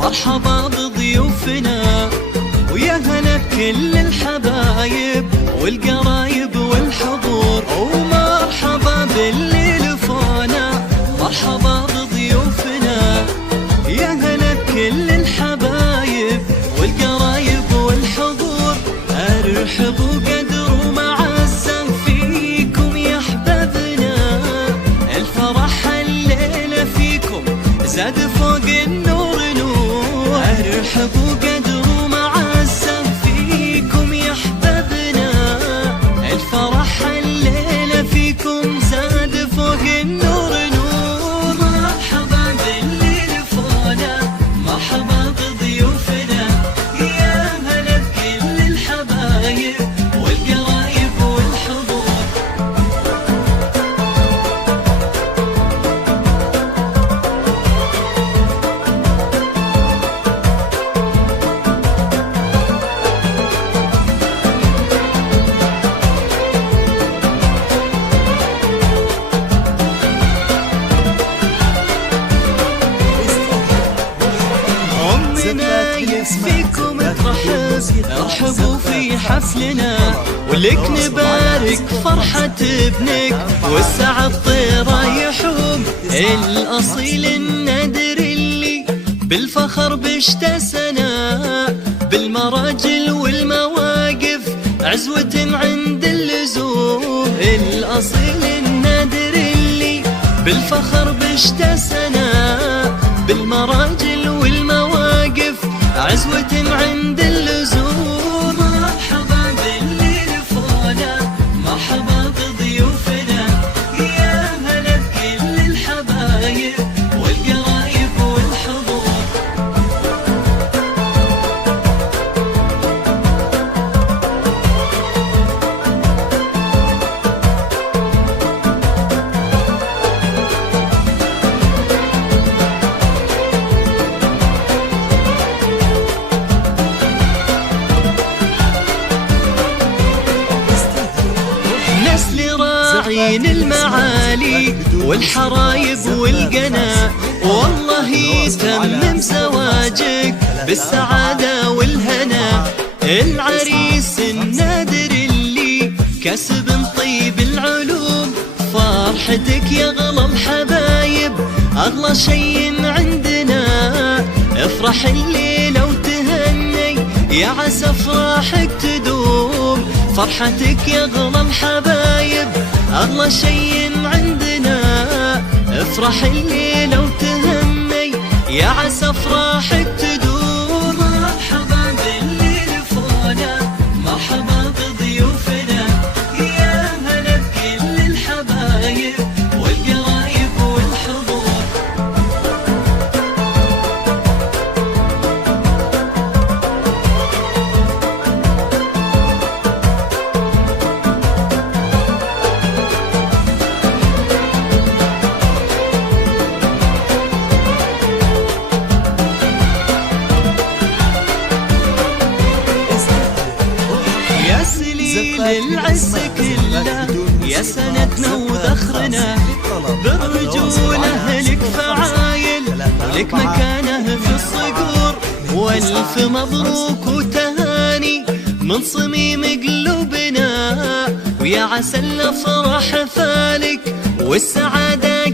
مرحبا بضيوفنا ويا هلا بكل الحبايب والقرايب والحضور، ومرحبا باللي لفونا. مرحبا بضيوفنا يا هلا بكل الحبايب والقرايب والحضور. ارحبوا قدروا معزة فيكم يا احبابنا، الفرح الليلة فيكم زاد فوق النور نور. ارحبوا قدروا معزة فيكم يا احبابنا، الفرح الليلة فيكم زاد فوق النور نور. مرحبا باللي لفونا، مرحبا بضيوفنا يا هلا بكل الحبايب والقرايب والحضور. فيكم ترحب، ارحبوا في حفلنا ولك نبارك فرحة ابنك والسعد طيره يحوم. الاصيل النادر اللي بالفخر باشتسنا، بالمراجل والمواقف عزوة عند اللزوم. الاصيل النادر اللي بالفخر باشتسنا، بالمراجل والمواقف عزوة عند اللزوم. مرحبا باللي لفونا، مرحبا بضيوفنا يا هلا بكل الحبايب والقرايب والحضور. راعين المعالي والحرايب والقنا، والله يتمم زواجك بالسعادة والهنا. العريس النادر اللي كسب طيب العلوم، فرحتك يا غلا الحبايب أغلى شي عندنا. افرح الليلة وتهني يا عسى افراحك تدوم، فرحتك يا غلا الحبايب أغلى شي عندنا. افرح الليلة وتهني يا عسى افراحك تدوم. مرحبا باللي لفونا، مرحبا بضيوفنا يا هلا بكل الحبايب والقرايب والحضور. للعز كله يا سندنا وذخرنا، بالرجولة لك فعايل ولك مكانه في الصقور. والف مبروك وتهاني من صميم قلوبنا، ويا عسى الافراح فالك والسعادة